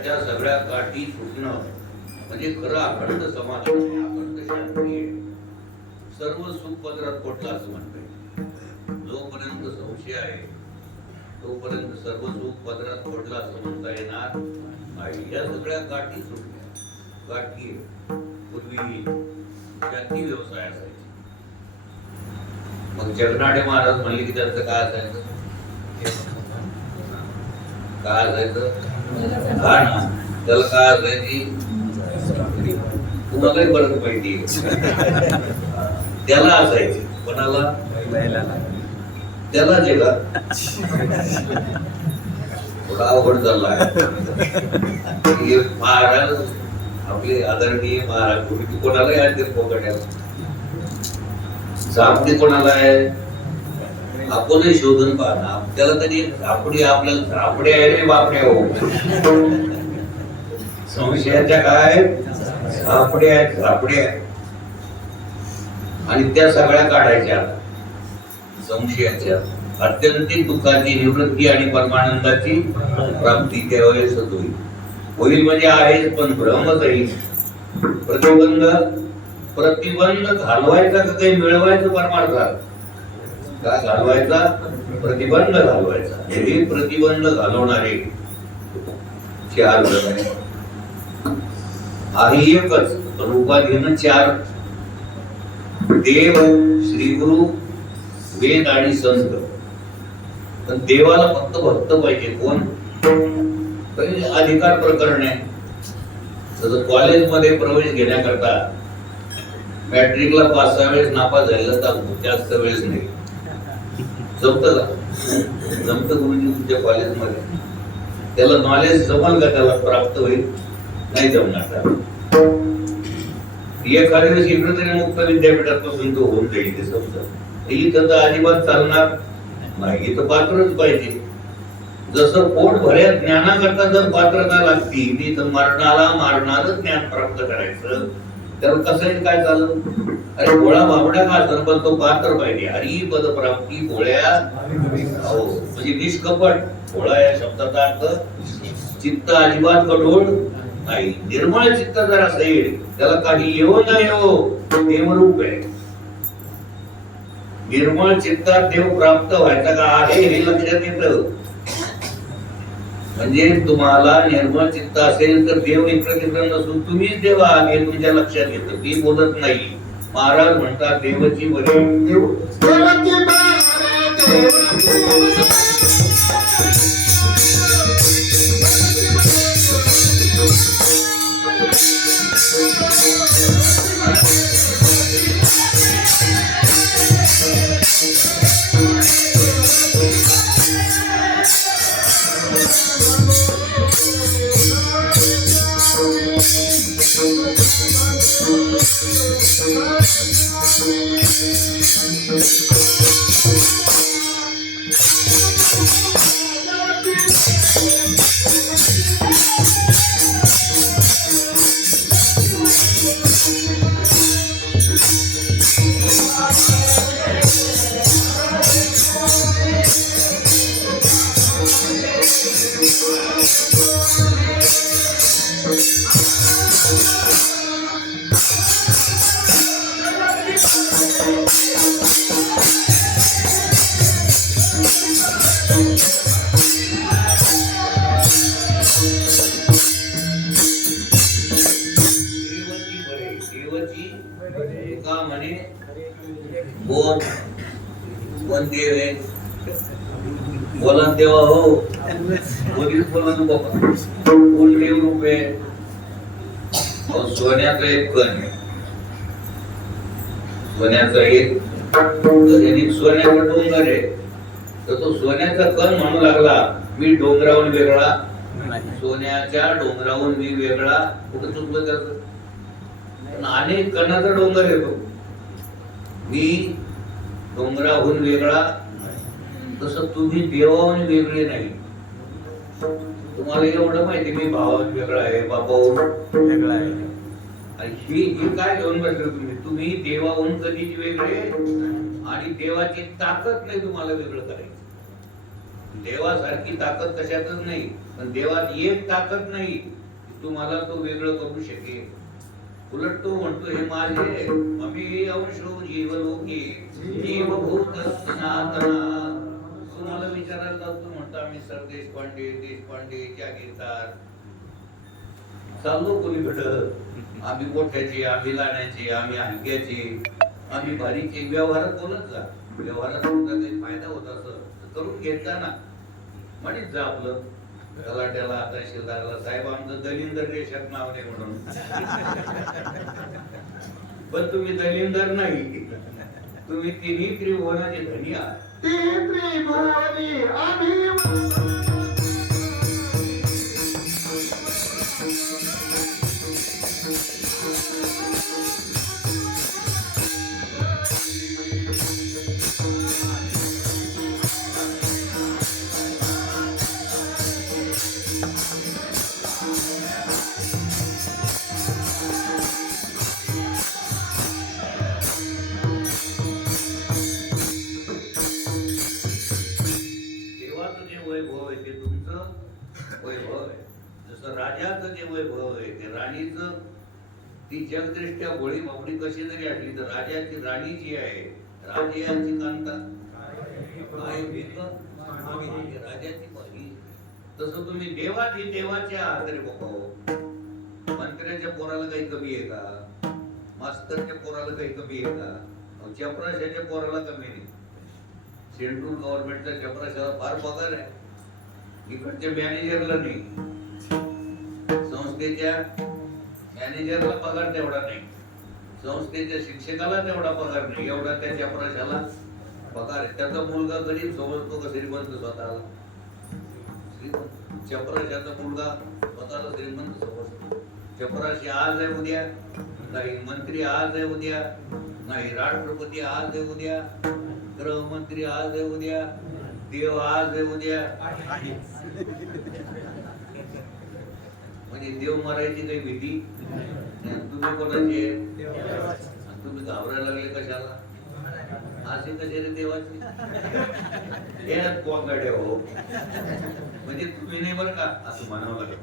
त्या सगळ्या गाठी सुटणं म्हणजे खरं अखंड समाधान आहे, अखंड शांती आहे. सर्व सुख पदरात पडलं असं म्हणतोय जोपर्यंत संशय आहे तोपर्यंत सर्व सुख पदरात पडलं असं म्हणता येणार नाही. या सगळ्या गाठी सुटल्या. गाठी आहे. पूर्वी जाती व्यवसाय असायचे मग जगनाडे महाराज म्हणले की त्यांचं काय असायचं? काय असायचं त्याला काय असायची कुणालाही बरं माहिती. त्याला असायचे कोणाला? त्याला जेला थोडा अवघड चालला आहे. महाराज आपले आदरणीय महाराज कोणालाही आणते कोकण्याला ते कोणाला आहे. आपणही शोधून पाहना त्याला तरी आपडी आपल्याला आपडे आहे रे बापडे हो. संशयाच्या काय सापडे आहेत आपडे आहेत आणि त्या सगळ्या काढायच्या. संशयाच्या. अत्यंतिक दुःखाची निवृत्ती आणि परमानंदाची प्राप्ती त्यावेळेस होईल. होईल म्हणजे आहेच पण भ्रमच आहे. प्रतिबंध प्रतिबंध घालवायचा का काही मिळवायचं परमार्थात? का घालवायचा? प्रतिबंध घालवायचा. हे प्रतिबंध घालवणारे चार जण आहे एकच पण उपाधीनं चार. देव श्रीगुरु वेद आणि संत. पण देवाला फक्त भक्त पाहिजे. कोण? पहिले अधिकार प्रकरण आहे. जसं कॉलेजमध्ये प्रवेश घेण्याकरता मॅट्रिकला पाच सहा वेळेस नापास झालेला चालतो जास्त वेळेस नाही. जमतं का? जमतं गुरुजी तुमच्या कॉलेजमध्ये त्याला नॉलेज जमल का त्याला प्राप्त होईल? नाही जमणार एखाद्या वेळेस इकडे तरी मुक्त विद्यापीठापासून तो होऊन जाईल ते समजा इथं तर अजिबात चालणार नाही. तर पात्रच पाहिजे. जसं पोट भऱ्या ज्ञानाकरता जर पात्रता लागती ती तर मरणाला मारणारच ज्ञान प्राप्त करायचं. तर कसं काय झालं अरे गोळा बाबडा का असणार पण तो पात्र पाहिजे. हरी पद प्राप्ती गोळ्या. हो म्हणजे निष्कपट. गोळा या शब्दाचा अर्थ चित्त अजिबात कठोर नाही. निर्मळ चित्त जर असेल त्याला काही येऊ न येऊ देवरूप आहे. निर्मळ चित्तात देव प्राप्त व्हायचा का आहे हे लक्षात येतं. म्हणजे तुम्हाला निर्मळ चित्त असेल तर देव इकडे तिकडे नसून तुम्हीच देव आहात हे तुमच्या लक्षात येतं. ती बोलत नाही. महाराज म्हणतात देवची बरी देव. देवाची बारा का म्हणे बोल कोण देव आहे बोला देवा हो कोणीच बोला न बाबा कोण देव रूप आहे अहो, एक कण आहे सोन्याचा एक तर यांनी सोन्याचा डोंगर आहे तर तो सोन्याचा कण म्हणू लागला मी डोंगराहून वेगळा सोन्याच्या डोंगराहून मी वेगळा कुठं चुकलं त्याचं पण अनेक कणाचा डोंगर येतो मी डोंगराहून वेगळा तसं तुम्ही देवाहून वेगळे नाही. तुम्हाला एवढं माहिती मी भावाहून वेगळा आहे बापाहून वेगळा आहे. आणि ही ही काय घेऊन बसले तुम्ही तुम्ही देवाहून कधीच वेगळे आणि देवाची ताकद नाही तुम्हाला वेगळं करायची. देवासारखी ताकद कशातच नाही पण देवात एक ताकद नाही तुम्हाला तो वेगळं करू शकेल. उलट तो म्हणतो हे माझे ममी अंशो जीवलोकी जीवभूत सनातना तुम्हाला विचारायला तू म्हणतो आम्ही सर देशपांडे देशपांडे जागीरदार चाललो कोणीकडं आम्ही मोठ्याचे आम्ही लाण्याचे आम्ही हलक्याचे आम्ही भारीचे. व्यवहारात बोलत जा. व्यवहारात फायदा होत असं तर करून घेतला ना. म्हणजे जा आपलं. गलाट्याला तहसीलदाराला साहेब आमचं दलिंदर देशात नाव नाही म्हणून. पण तुम्ही दलिंदर नाही. तुम्ही तिन्ही त्रिभुवनाचे धनी आहात. वैभव आहे. जसं राजाचं जे वैभव आहे ते राणीचं ती जगदृष्ट्या गोळी बापडी कशी जरी असली तर राजाची राणी जी आहे राजयाची कांता. राजाची बाई तसं तुम्ही देवाची देवाचे आहात रे बाबा मंत्र्याच्या पोराला काही कमी आहे का? मास्तरच्या पोराला काही कमी आहे का? चपराशाच्या पोराला कमी नाही. सेंट्रल गव्हर्नमेंटचा चपराशाला फार पगार आहे. इकडच्या मॅनेजरला नाही. संस्थेच्या मॅनेजरला पगार तेवढा नाही. संस्थेच्या शिक्षकाला तेवढा पगार नाही. एवढा त्या प्रशाला पगार आहे. त्याचा मुलगा गरीब समजतो का श्रीमंत स्वतःला? श्रीमंत. चपराशाचा मुलगा स्वतःला श्रीमंत समजतो. चपराशी आज आहे उद्या. नाही मंत्री आज आहे उद्या. नाही राष्ट्रपती आज आहे उद्या. गृहमंत्री आज आहे उद्या. देव आज आहे. उद्या म्हणजे देव मारायची काही भीती. तुम्ही कोणाची आहे? तुम्ही घाबरायला लागले कशाला? असे कसे रे देवाचे? हे कोंगाडे हो. म्हणजे तुम्ही नाही बरं का? असं म्हणावं लागेल?